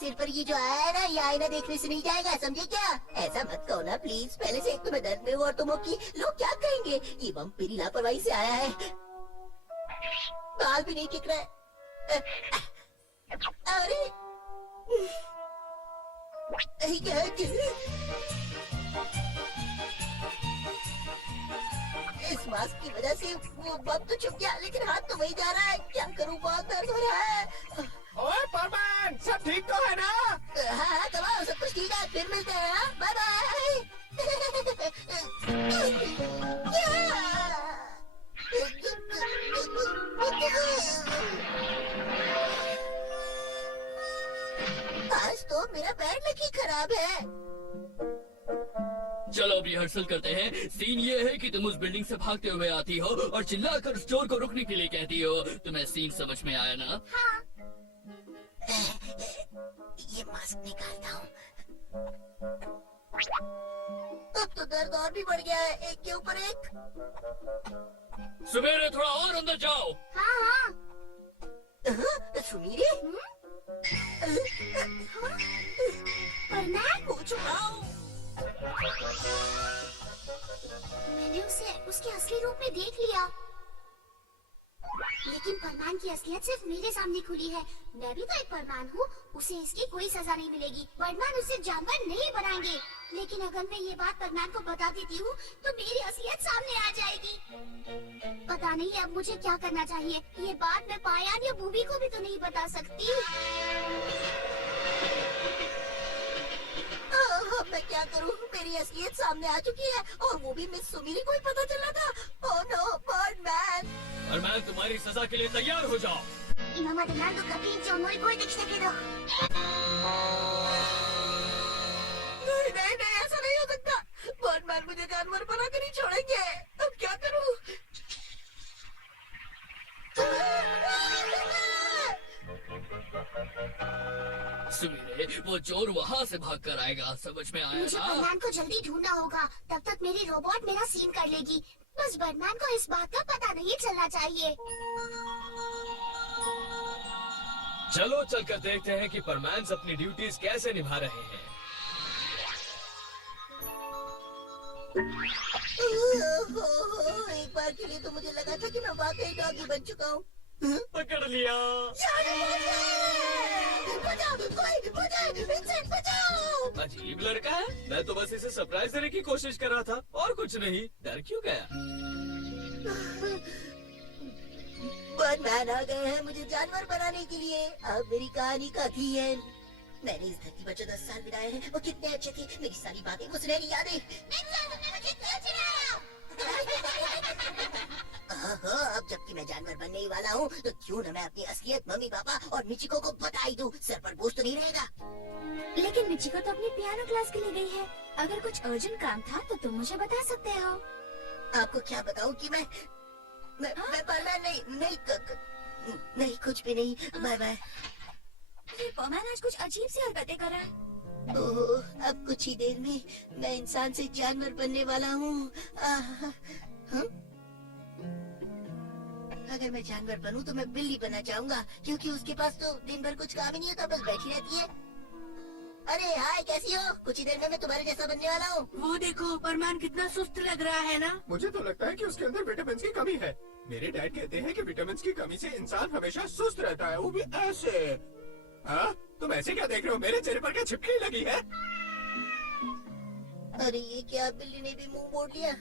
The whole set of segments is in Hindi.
सिर पर ये जो आया है ना, ये आईना देखने से नहीं जाएगा, समझे क्या? ऐसा मत कहो ना प्लीज। पहले से एक तो मैं दर्द में हूँ और तुम हो कि लोग क्या कहेंगे। ये बम मेरी लापरवाही से आया है। बाल भी नहीं टिक रहे। अरे इस मास्क की वजह से वो बम तो छुप गया, लेकिन हाथ तो वही जा रहा है। क्या करूं, बहुत दर्द हो रहा है। ओए परमान, सब ठीक तो है ना? हाँ दबाओ, सब कुछ ठीक है। फिर मिलते हैं, बाय बाय। आज तो मेरा पैर लकी खराब है। चलो अब रिहर्सल करते हैं। सीन ये है कि तुम उस बिल्डिंग से भागते हुए आती हो और चिल्लाकर स्टोर को रुकने के लिए कहती हो। तुम्हें सीन समझ में आया ना? हाँ। ये मास्क निकालता हूँ। अब तो दर्द और भी बढ़ गया है, एक के ऊपर एक। सवेरे थोड़ा और अंदर जाओ। हाँ हाँ। सुमीरे? पर मैं पूछ रहा हूँ। मैंने उसे उसके असली रूप में देख लिया, लेकिन परमान की असलियत सिर्फ मेरे सामने खुली है। मैं भी तो एक परमान हूँ, उसे इसकी कोई सजा नहीं मिलेगी। परमान उसे जानवर नहीं बनाएंगे, लेकिन अगर मैं ये बात परमान को बता देती हूँ तो मेरी असलियत सामने आ जाएगी। पता नहीं अब मुझे क्या करना चाहिए। ये बात मैं पायान या बूबी को भी तो नहीं बता सकती। मैं क्या करूं? मेरी असलियत सामने आ चुकी है और वो भी मिस सुमीरी को ही पता चला था। Oh no, Birdman! परमान, तुम्हारी सजा के लिए तैयार हो जाओ। 今まで何度かピンチを乗り越えてきたけど। नहीं नहीं नहीं, ऐसा नहीं हो सकता। बर्डमैन मुझे जानवर बनाकर ही छोड़ेंगे। अब क्या करूं? सवेरे वो चोर वहाँ से भाग कर आएगा, समझ में आया मुझे ना? बर्डमैन को जल्दी ढूंढना होगा, तब तक मेरी रोबोट मेरा सीन कर लेगी। बस बर्डमैन को इस बात का पता नहीं चलना चाहिए। चलो चलकर देखते हैं कि परमैन्स अपनी ड्यूटीज कैसे निभा रहे हैं। एक बार के लिए तो मुझे लगा था कि मैं वाकई डॉगी बन चुका हूँ। पकड़ लिया। बचाओ, कोई बचाओ, विंसेंट बचाओ। अजीब लड़का है। मैं तो बस इसे सरप्राइज देने की कोशिश कर रहा था और कुछ नहीं। डर क्यों गया? बर्डमैन आ गए हैं मुझे जानवर बनाने के लिए। अब मेरी कहानी का थी है। मैंने इस धरती पर जो 10 साल बिताए हैं वो कितने अच्छे थे। मेरी सारी बातें वो सुनहरी यादें। अब जबकि मैं जानवर बनने ही वाला हूँ तो क्यों न मैं अपनी असलियत मम्मी पापा और मिचिको को बता ही दूँ। सर पर बोझ तो नहीं रहेगा। लेकिन मिचिको तो अपनी पियानो क्लास के लिए गई है। अगर कुछ अर्जेंट काम था तो तुम मुझे बता सकते हो। आपको क्या बताऊँ कि मैं परमान नहीं कुछ भी नहीं। Bye bye. परमान आज कुछ अजीब सी हरकतें कर रहा है। ओह, अब कुछ ही देर में मैं इंसान से जानवर बनने वाला हूँ। अगर मैं जानवर बनूं तो मैं बिल्ली बनना चाहूंगा, क्योंकि उसके पास तो दिन भर कुछ काम ही नहीं होता, बस बैठी रहती है। अरे हाय, कैसी हो? कुछ ही देर में मैं तुम्हारे जैसा बनने वाला हूँ। वो देखो, परमान कितना सुस्त लग रहा है ना। मुझे तो लगता है कि उसके अंदर विटामिन की कमी है। मेरे डैड कहते हैं कि विटामिन की कमी से इंसान हमेशा सुस्त रहता है, वो भी ऐसे। हाँ, तुम ऐसे क्या देख रहे हो? मेरे चेहरे पर क्या छिपकली लगी है? अरे ये क्या, बिल्ली ने भी मुंह मोड़ लिया।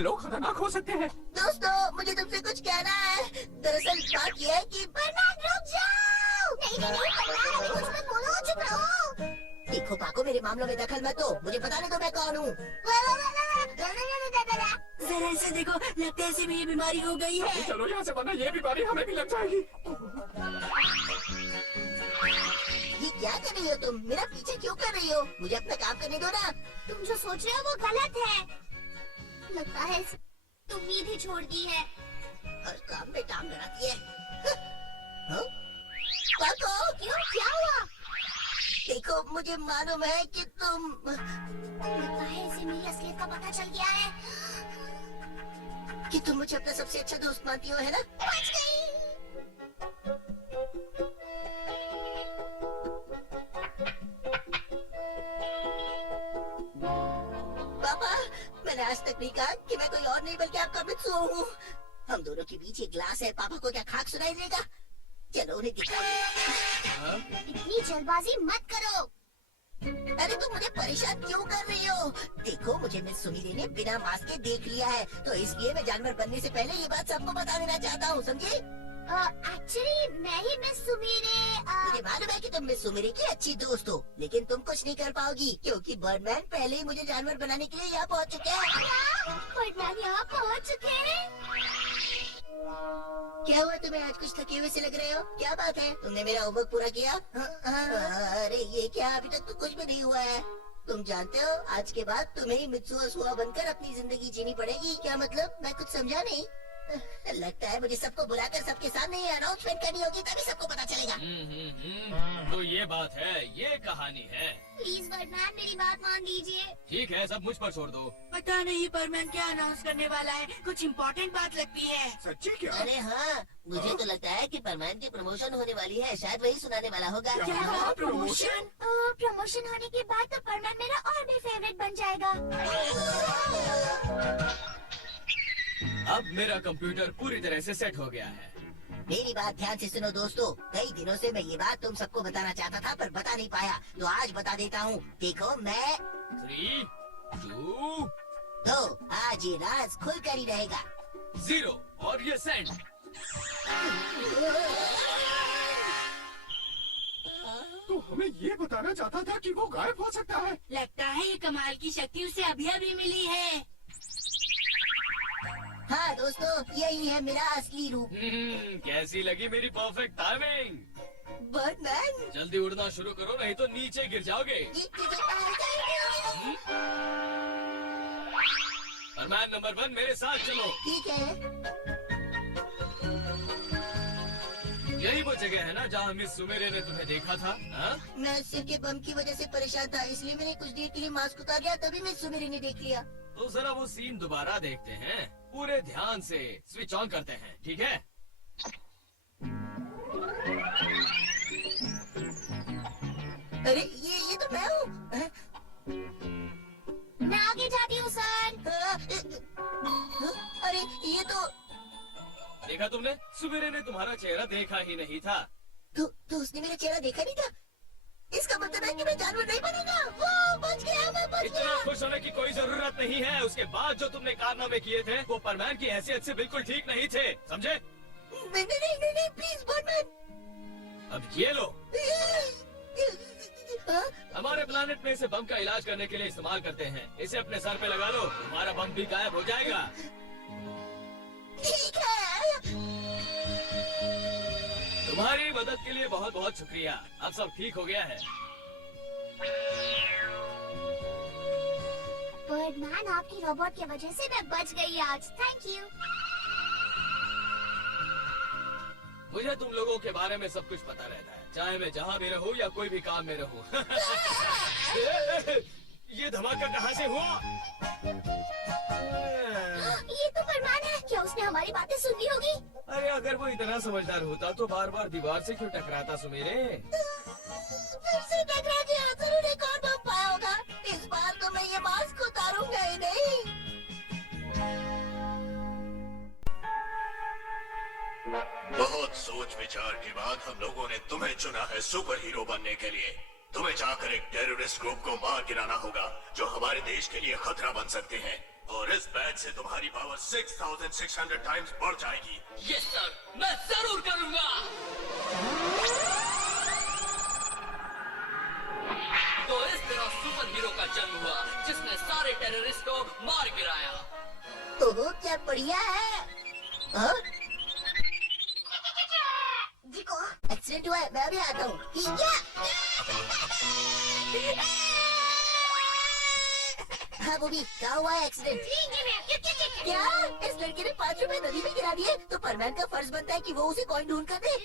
लोग खतरनाक हो सकते हैं। दोस्तों, मुझे तुमसे कुछ कहना है। दरअसल बात यह है कि परमान रुक जाओ। नहीं नहीं नहीं, परमान अभी कुछ मत बोलो, चुप रहो। देखो पाको, मेरे मामलों में दखल मत दो। मुझे बताने दो मैं कौन हूँ। जरा से देखो, लगता है इसे भी ये बीमारी हो गई है। चलो यहाँ से, वरना ये बीमारी हमें भी लग जाएगी। ये क्या कर रही हो तुम? मेरा पीछे क्यों कर रही हो? मुझे अपना काम करने दो ना। तुम जो सोच रहे हो वो गलत है। लगता है तुम उम्मीद ही छोड़ दी है। हर काम में टांग लगाती है। हाँ? पाको, क्यों, क्या हुआ? देखो, मुझे मालूम है कि तुम। लगता है इसे मेरी असलियत का पता चल गया है कि तुम मुझे अपना सबसे अच्छा दोस्त मानती हो, है ना? बच गई। आज तक नहीं कहा कि मैं कोई और नहीं बल्कि आपका मित्सु हूँ। हम दोनों के बीच एक ग्लास है, पापा को क्या खाक सुनाई देगा? चलो उन्हें दिखाओ। इतनी जल्दबाजी मत करो। अरे तुम मुझे परेशान क्यों कर रही हो? देखो मुझे मिस सुमीरे ने बिना मास्क के देख लिया है, तो इसलिए मैं जानवर बनने से पहले ये बात सबको बता देना चाहता हूँ, समझे? एक्चुअली मैं ही मिस सुमीरे। मुझे मालूम है कि तुम मिस सुमीरे की अच्छी दोस्त हो, लेकिन तुम कुछ नहीं कर पाओगी क्योंकि बर्डमैन पहले ही मुझे जानवर बनाने के लिए यहाँ पहुँच चुके हैं। बर्डमैन यहाँ पहुँच चुके हैं। क्या हुआ तुम्हें? आज कुछ थके हुए से लग रहे हो, क्या बात है? तुमने मेरा होमवर्क पूरा किया? अरे ये क्या, अभी तक तो कुछ भी नहीं हुआ है। तुम जानते हो आज के बाद तुम्हें ही मित्सुआ सुआ बनकर अपनी जिंदगी जीनी पड़ेगी। क्या मतलब? मैं कुछ समझा नहीं। लगता है मुझे सबको बुलाकर सबके सामने ये अनाउंसमेंट करनी होगी, तभी सबको पता चलेगा। तो ये बात है, ये कहानी है। प्लीज बर्डमैन मेरी बात मान लीजिए। ठीक है, सब मुझ पर छोड़ दो। पता नहीं परमैन क्या अनाउंस करने वाला है, कुछ इम्पोर्टेंट बात लगती है। सच्ची क्या? अरे हाँ, मुझे तो लगता है कि परमान की प्रमोशन होने वाली है, शायद वही सुनाने वाला होगा। क्या? प्रमोशन? प्रमोशन होने के बाद तो बर्डमैन मेरा और भी फेवरेट बन जाएगा। अब मेरा कंप्यूटर पूरी तरह से सेट हो गया है। मेरी बात ध्यान से सुनो दोस्तों, कई दिनों से मैं ये बात तुम सबको बताना चाहता था पर बता नहीं पाया, तो आज बता देता हूँ। देखो मैं 3, 2, तो आज ये राज खुलकर ही रहेगा। 0 और ये सेंड। तो हमें ये बताना चाहता था कि वो गायब हो सकता है। लगता है ये कमाल की शक्ति उसे अभी अभी मिली है। हाँ दोस्तों, यही है मेरा असली रूप। कैसी लगी मेरी परफेक्ट टाइमिंग? बर्डमैन जल्दी उड़ना शुरू करो, नहीं तो नीचे गिर जाओगे। फरमान नंबर 1 मेरे साथ चलो। ठीक है। यही वो जगह है ना जहाँ मिस सुमेरे ने तुम्हें देखा था? हाँ? मैं सिर के बम की वजह से परेशान था, इसलिए मैंने कुछ देर के लिए मास्क उतार लिया, तभी मैं सुमेरे ने देख लिया। तो जरा वो सीन दोबारा देखते हैं, पूरे ध्यान से स्विच ऑन करते हैं, ठीक है? अरे ये तो मैं हूँ। मैं आगे जाती हूँ सर। अरे ये तो देखा तुमने? सुमेरे ने तुम्हारा चेहरा देखा ही नहीं था। तो उसने मेरा चेहरा देखा नहीं था? इसका मतलब है कि मैं जानवर नहीं बनूंगा। वो बच गया, मैं बच इतना गया। खुश होने की कोई जरूरत नहीं है। उसके बाद जो तुमने कारनामे किए थे वो परमैन की हैसियत से बिल्कुल ठीक नहीं थे, समझे? नहीं प्लीज बर्डमैन। अब ये लो, हाँ? हमारे प्लानेट में इसे बम का इलाज करने के लिए इस्तेमाल करते हैं। इसे अपने सर पे लगा लो, तुम्हारा बम भी गायब हो जाएगा। ठीक है। तुम्हारी मदद के लिए बहुत बहुत शुक्रिया। अब सब ठीक हो गया है। बर्डमैन आपकी रोबोट की वजह से मैं बच गई आज, थैंक यू। मुझे तुम लोगों के बारे में सब कुछ पता रहता है, चाहे मैं जहाँ भी रहूँ या कोई भी काम में रहूँ। ये धमाका कहाँ से हुआ? ये तो बर्डमैन है, क्या उसने हमारी बातें सुन ली होगी? अरे अगर वो इतना समझदार होता तो बार बार दीवार से क्यों टकराता सुमेरे? फिर से टकरा गया, जरूर एक और बम पाया होगा। इस बार तो मैं ये मास्क उतारूंगा ही नहीं। बहुत सोच विचार के बाद हम लोगों ने तुम्हें चुना है सुपर हीरो बनने के लिए। तुम्हें जाकर एक टेररिस्ट ग्रुप को मार गिराना होगा जो हमारे देश के लिए खतरा बन सकते हैं, और इस बैच से तुम्हारी पावर 6600 टाइम्स बढ़ जाएगी। यस सर, मैं जरूर करूँगा। तो इस तरह सुपर हीरो का जन्म हुआ जिसने सारे टेररिस्ट को मार गिराया। ओहो क्या बढ़िया है। हाँ? देखो एक्सीडेंट हुआ है, मैं अभी आता हूँ। हाँ वो भी क्या हुआ है एक्सीडेंट? क्या इस लड़के ने 5 रुपए नदी में गिरा दिए? तो परमैन का फर्ज बनता है कि वो उसे कॉइन ढूंढ कर दे।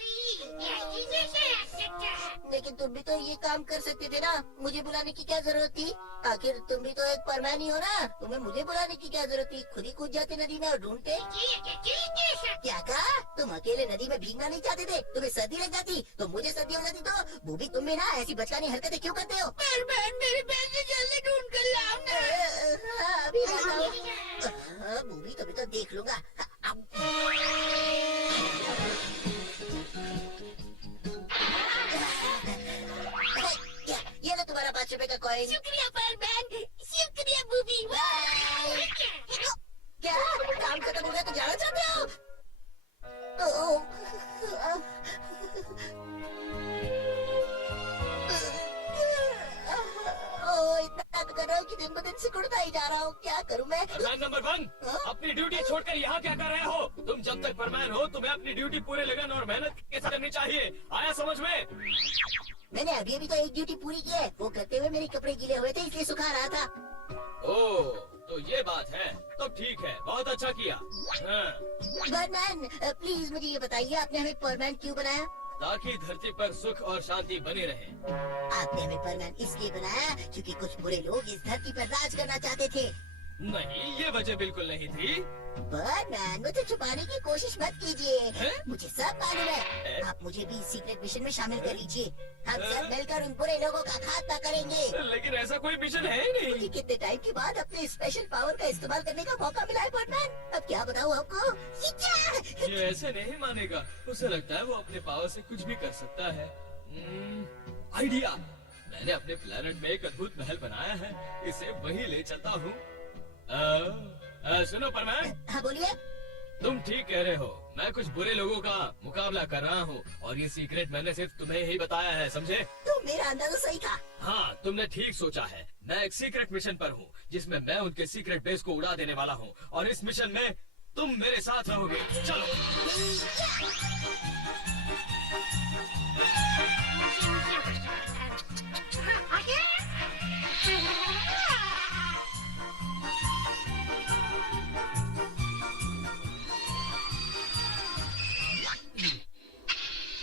लेकिन तुम भी तो ये काम कर सकते थे ना, मुझे बुलाने की क्या जरूरत थी? आखिर तुम भी तो एक परमैन ही हो ना, तुम्हें मुझे बुलाने की क्या जरूरत थी? खुद ही कूद जाते नदी में और ढूंढते। क्या कहा? तुम अकेले नदी में भीगना नहीं चाहते थे? तुम्हें सर्दी लग जाती तो मुझे सर्दी हो जाती, तो वो भी तुम में ना ऐसी बचकानी हरकतें क्यों करते हो? परमैन मेरी बहन जल्दी ढूंढ कर लाओ ना। हाँ, अभी लाता हूँ। शुक्रिया परमैन, शुक्रिया मूवी। क्या काम खत्म हो गया तो जाना चाहते हो? इतना कर रहा हूँ कि दिन ब दिन सिकुड़ता ही जा रहा हूँ। क्या करूँ मैं? परमैन नंबर 1, अपनी ड्यूटी छोड़कर यहाँ क्या कर रहे हो? तुम जब तक परमैन हो तुम्हें अपनी ड्यूटी पूरे लगन और मेहनत के साथ करनी चाहिए। आया समझ में? मैंने अभी तो एक ड्यूटी पूरी की है। वो करते हुए मेरे कपड़े गीले हुए थे इसलिए सुखा रहा था। ओह, तो ये बात है। तो ठीक है, बहुत अच्छा किया। हाँ, परमैन प्लीज मुझे ये बताइए, आपने हमें परमैन क्यों बनाया? ताकि धरती पर सुख और शांति बनी रहे। आपने हमें परमैन इसलिए बनाया क्योंकि कुछ बुरे लोग इस धरती पर राज करना चाहते थे। नहीं, ये वजह बिल्कुल नहीं थी। परमैन मुझे छुपाने की कोशिश मत कीजिए, हैं? मुझे सब मालूम है। आप मुझे भी सीक्रेट मिशन में शामिल कर लीजिए। हम सब मिलकर उन बुरे लोगों का खात्मा करेंगे। लेकिन ऐसा कोई मिशन है ही मुझे नहीं। कितने टाइम के बाद अपने स्पेशल पावर का इस्तेमाल करने का मौका मिला है परमैन। अब क्या बताऊँ आपको? ये क्या? ये ऐसे नहीं मानेगा। उसे लगता है वो अपने पावर से कुछ भी कर सकता है। आइडिया! मैंने अपने प्लेनेट में एक अद्भुत महल बनाया है। इसे वही ले चलता हूँ। सुनो परमैन, हाँ बोलिए। तुम ठीक कह रहे हो। मैं कुछ बुरे लोगों का मुकाबला कर रहा हूँ और ये सीक्रेट मैंने सिर्फ तुम्हें ही बताया है, समझे? तो मेरा अंदाजा सही था। हाँ, तुमने ठीक सोचा है। मैं एक सीक्रेट मिशन पर हूँ जिसमें मैं उनके सीक्रेट बेस को उड़ा देने वाला हूँ और इस मिशन में तुम मेरे साथ रहोगे। चलो।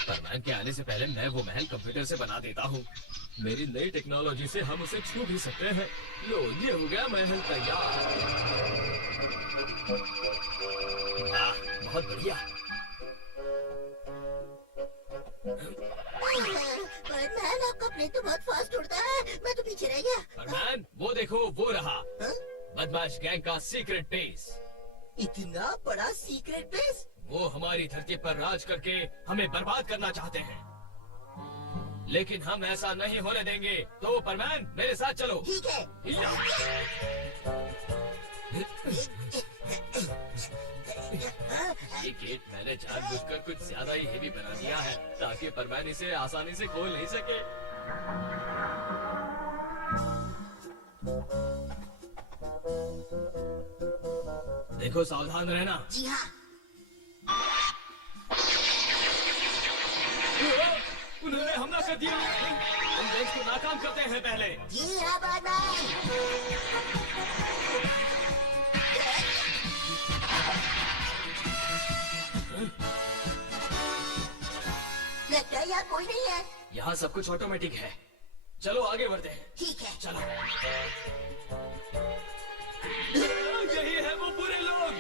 परमैन के आने से पहले मैं वो महल कंप्यूटर से बना देता हूँ। मेरी नई टेक्नोलॉजी से हम उसे छू भी सकते हैं। लो, ये हो गया महल तैयार। वाह, बहुत बढ़िया। परमैन आपका प्लेन तो बहुत फास्ट उड़ता है, मैं तो पीछे रह गया। परमैन, वो देखो, वो रहा हाँ? बदमाश गैंग का सीक्रेट बेस। इतना बड़ा सीक्रेट बेस? वो हमारी धरती पर राज करके हमें बर्बाद करना चाहते हैं, लेकिन हम ऐसा नहीं होने देंगे। तो परमैन, मेरे साथ चलो। ठीक है। या। ये गेट मैंने जानबूझकर कुछ ज्यादा ही हेवी बना दिया है ताकि परमैन इसे आसानी से खोल नहीं सके। देखो, सावधान रहना। जी हाँ। उन्होंने हमला कर दिया। हम बेस को नाकाम करते हैं पहले। जी हाँ परमैन। लगता है यहाँ कोई नहीं है। यहाँ सब कुछ ऑटोमेटिक है। चलो आगे बढ़ते हैं। ठीक है। चलो। यही है वो बुरे लोग।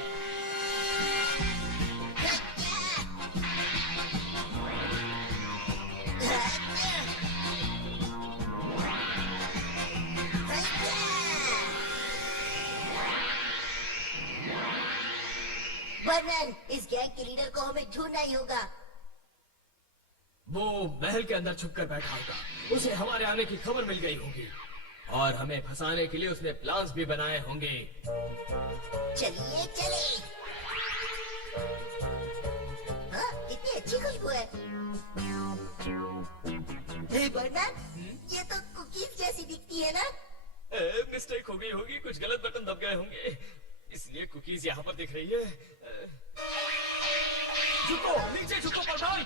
परमैन, इस गैंग के लीडर को हमें ढूंढना ही होगा। वो महल के अंदर छुपकर बैठा होगा। उसे हमारे आने की खबर मिल गई होगी और हमें फंसाने के लिए उसने प्लान्स भी बनाए होंगे। चलिए चले। हाँ, कितनी अच्छी खुशबू है। हे परमैन, ये तो कुकीज जैसी दिखती है ना? मिस्टेक हो गई होगी, कुछ गलत बटन दब गए होंगे, इसलिए कुकीज यहाँ पर दिख रही है। झुको, नीचे झुको परमैन।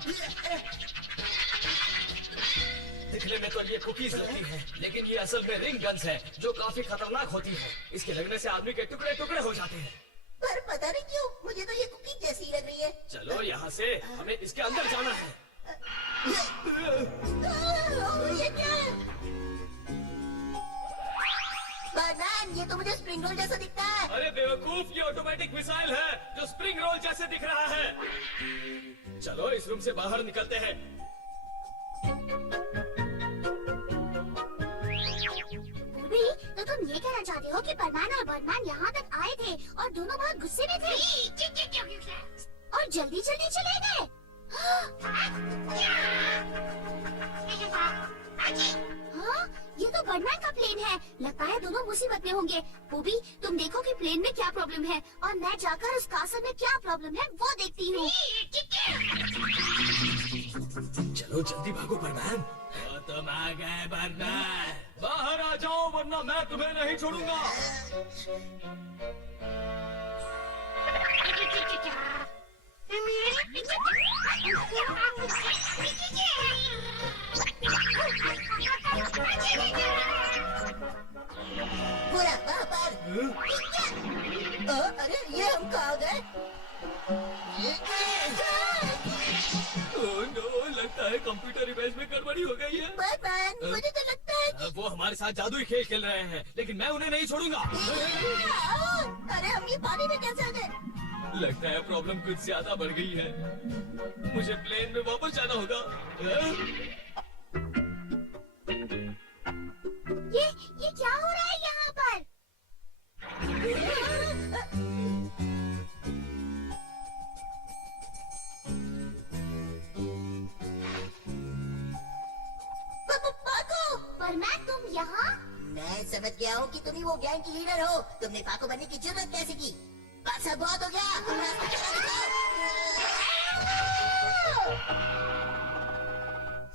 दिखने में तो ये कुकीज लगती है, लेकिन ये असल में रिंग गन्स है जो काफी खतरनाक होती है। इसके लगने से आदमी के टुकड़े टुकड़े हो जाते हैं। पर पता नहीं क्यों मुझे तो ये कुकीज जैसी ही लग रही है। चलो यहाँ से हमें इसके अंदर जाना है। ये क्या है? परमैन, ये तो मुझे स्प्रिंग रोल जैसा दिखता है। अरे बेवकूफ, ये ऑटोमेटिक मिसाइल है जो स्प्रिंग रोल जैसे दिख रहा है। चलो इस रूम से बाहर निकलते हैं। तो तुम ये कहना चाहते हो कि परमैन और बर्डमैन यहाँ तक आए थे और दोनों बहुत गुस्से में थे और जल्दी जल्दी चले गए। हाँ, ये तो बर्डमैन का प्लेन है। लगता है दोनों मुसीबत में होंगे। बूबी, तुम देखो कि प्लेन में क्या प्रॉब्लम है और मैं जाकर उस कासल में क्या प्रॉब्लम है वो देखती हूँ। चलो जल्दी भागो बर्डमैन। तो तुम आ गए बर्डमैन, बाहर आ जाओ वरना मैं तुम्हें नहीं छोड़ूंगा। पूरा वहाँ पर। अरे ये हम कहाँ गए? ओह नो, लगता है कंप्यूटर इमेज में गड़बड़ी हो गई है। बैटमैन, मुझे तो लगता है कि वो हमारे साथ जादुई खेल खेल रहे हैं, लेकिन मैं उन्हें नहीं छोड़ूंगा। अरे हम ये पानी में कैसे आ गए? लगता है प्रॉब्लम कुछ ज्यादा बढ़ गई है। मुझे प्लेन में वापस जाना होगा। ये क्या हो रहा है यहाँ पर? बर्डमैन, तुम यहाँ? मैं समझ गया हूँ कि तुम ही वो गैंग की लीडर हो। तुमने पाको बनने की जरूरत कैसे की? बात सब बहुत हो गया। अब रास्ता चला दिखाओ।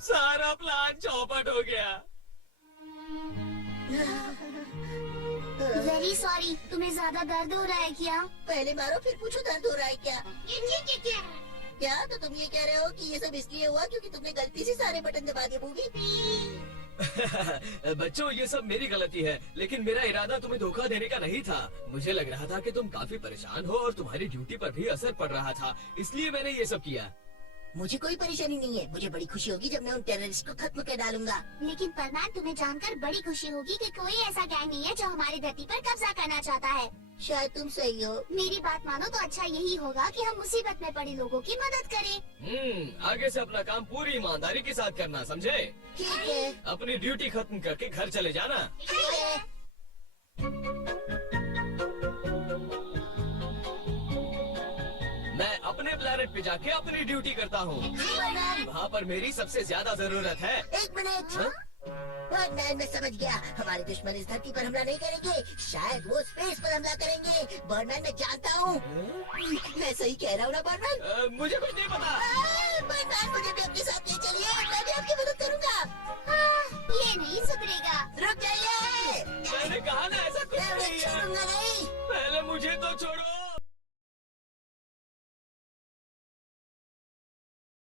सारा प्लान चौपट हो गया। Very sorry. तुम्हें ज्यादा दर्द हो रहा है क्या? पहले मारो फिर पूछो दर्द हो रहा है क्या? क्या तो तुम ये कह रहे हो कि ये सब इसलिए हुआ क्योंकि तुमने गलती से सारे बटन दबा दिए बूबी? बच्चों, ये सब मेरी गलती है, लेकिन मेरा इरादा तुम्हें धोखा देने का नहीं था। मुझे लग रहा था कि तुम काफी परेशान हो और तुम्हारी ड्यूटी पर भी असर पड़ रहा था, इसलिए मैंने ये सब किया। मुझे कोई परेशानी नहीं है। मुझे बड़ी खुशी होगी जब मैं उन टेररिस्ट को खत्म कर डालूंगा। लेकिन बर्डमैन, तुम्हें जानकर बड़ी खुशी होगी कि कोई ऐसा गैंग नहीं है जो हमारी धरती पर कब्जा करना चाहता है। शायद तुम सही हो। मेरी बात मानो तो अच्छा यही होगा कि हम मुसीबत में पड़े लोगों की मदद करें। आगे से अपना काम पूरी ईमानदारी के साथ करना, समझे? ठीक है। अपनी ड्यूटी खत्म करके घर चले जाना। ठीक है। मैं अपने प्लेनेट पे जाके अपनी ड्यूटी करता हूँ। वहाँ पर मेरी सबसे ज्यादा जरूरत है। एक मिनट। बर्डमैन, मैं समझ गया। हमारे दुश्मन इस धरती पर हमला नहीं करेंगे, शायद वो स्पेस पर हमला करेंगे। बर्डमैन, मैं जानता हूँ। मैं सही कह रहा हूँ ना बर्डमैन? मुझे कुछ नहीं पता। बर्डमैन, मुझे भी अपने साथ ले चलिए। मैं भी आपकी मदद करूँगा। ये नहीं सुधरेगा। रुक जाइए। मैंने कहा ना ऐसा कुछ मैं उन्हें नहीं है। छोड़ूंगा नहीं। पहले मुझे तो छोड़ो।